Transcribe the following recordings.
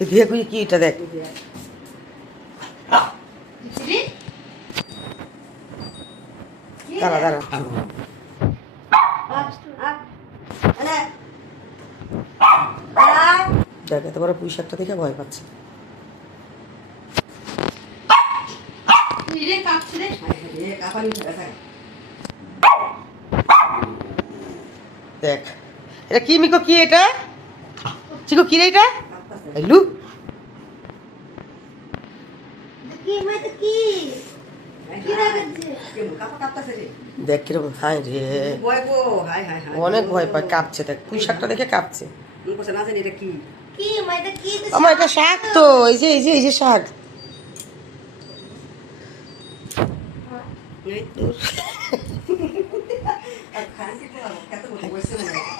দেখ ওই কি এটা দেখ। দাঁড়া দাঁড়া। দেখ এত বড় পুঁই শাকটা দেখে ভয় পাচ্ছে। দেখ। এটা কি মিকো কি এটা? চিকো কি রে এটা? লু দেখ কীরকম হাই রে। অনেক ভয় পায় কাঁপছে দেখ। পুঁই শাকটা দেখে কাঁপছে। আমার এটা শাক তো এই যে এই যে এই যে শাক।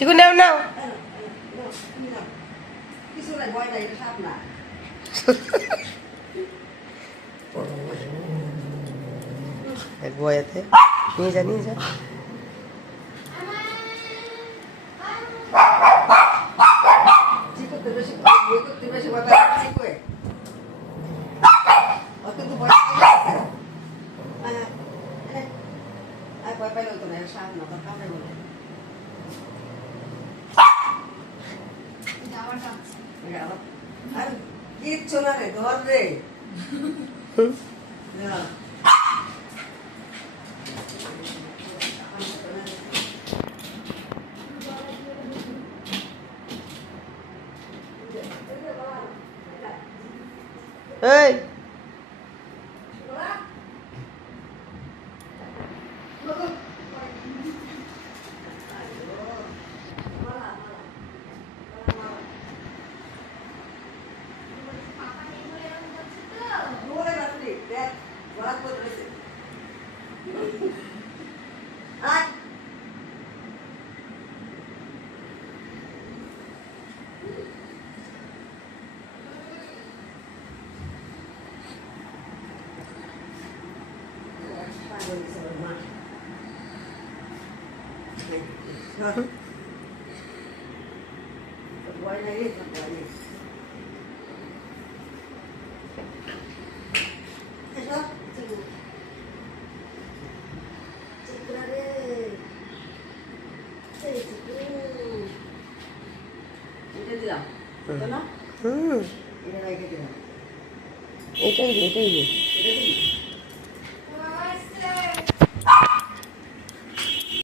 যা পূজা স্যার শিবের কাছে নিয়ে যা পালিয়ে যাচ্ছে ভয়েতে শিখু নাও নাও এক ভয়েতে নিয়ে যা নিয়ে যা কিচ্ছু না রে ধর রে হুম। না। এই ধরে রাখলি, দেখ, গলা করে ধরেছে। আয়। ভয় নাই রে, ভয় নাই। এসো, চিকু। চিকুরা রে। এই চিকু। এটা দিলাম, না? হুম এটা রেখে দিলাম। এটাই এটাই?